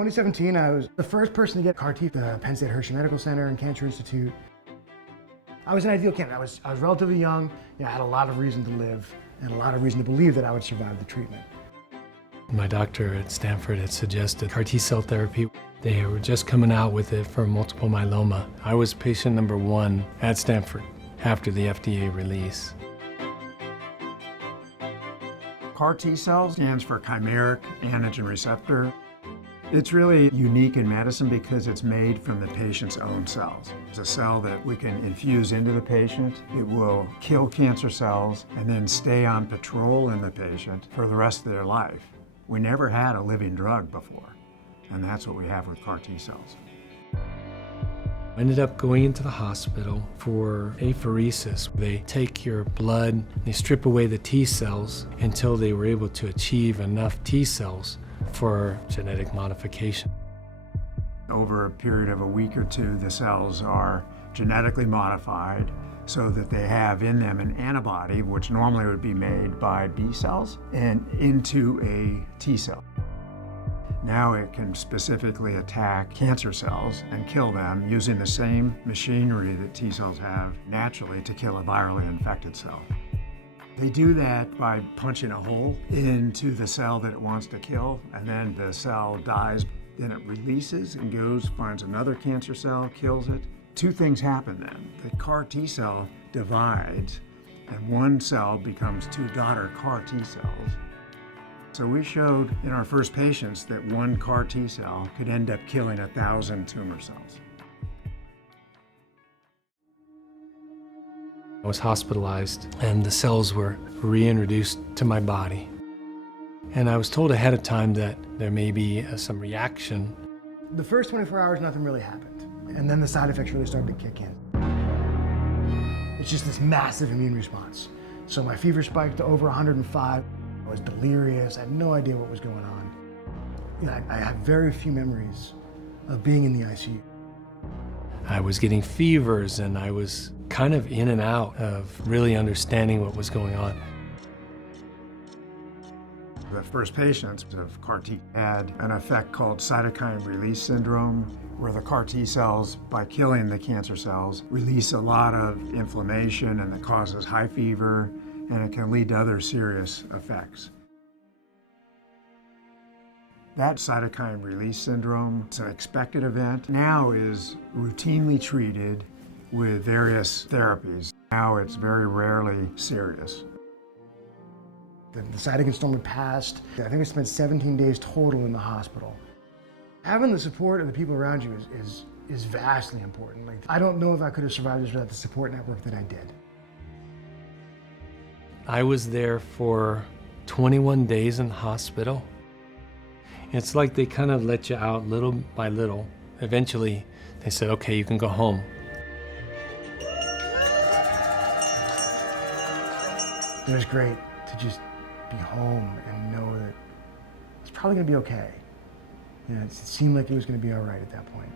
In 2017, I was the first person to get CAR T at the Penn State Hershey Medical Center and Cancer Institute. I was an ideal candidate. I was relatively young. I had a lot of reason to live and a lot of reason to believe that I would survive the treatment. My doctor at Stanford had suggested CAR T-cell therapy. They were just coming out with it for multiple myeloma. I was patient number 1 at Stanford after the FDA release. CAR T-cells stands for chimeric antigen receptor. It's really unique in medicine because it's made from the patient's own cells. It's a cell that we can infuse into the patient. It will kill cancer cells and then stay on patrol in the patient for the rest of their life. We never had a living drug before, and that's what we have with CAR T-cells. I ended up going into the hospital for apheresis. They take your blood, they strip away the T-cells until they were able to achieve enough T-cells for genetic modification. Over a period of a week or two, the cells are genetically modified so that they have in them an antibody, which normally would be made by B cells, and into a T cell. Now it can specifically attack cancer cells and kill them using the same machinery that T cells have naturally to kill a virally infected cell. They do that by punching a hole into the cell that it wants to kill, and then the cell dies. Then it releases and goes, finds another cancer cell, kills it. Two things happen then. The CAR T cell divides, and one cell becomes two daughter CAR T cells. So we showed in our first patients that one CAR T cell could end up killing 1,000 tumor cells. I was hospitalized and the cells were reintroduced to my body. And I was told ahead of time that there may be some reaction. The first 24 hours, nothing really happened. And then the side effects really started to kick in. It's just this massive immune response. So my fever spiked to over 105. I was delirious. I had no idea what was going on. I have very few memories of being in the ICU. I was getting fevers and I was kind of in and out of really understanding what was going on. The first patients of CAR T had an effect called cytokine release syndrome, where the CAR T cells, by killing the cancer cells, release a lot of inflammation, and that causes high fever, and it can lead to other serious effects. That cytokine release syndrome, it's an expected event, now is routinely treated with various therapies. Now it's very rarely serious. The cytokine storm had passed. I think we spent 17 days total in the hospital. Having the support of the people around you is vastly important. I don't know if I could have survived this without the support network that I did. I was there for 21 days in the hospital. It's like they kind of let you out little by little. Eventually, they said, okay, you can go home. It was great to just be home and know that it's probably gonna be okay. It seemed like it was gonna be all right at that point.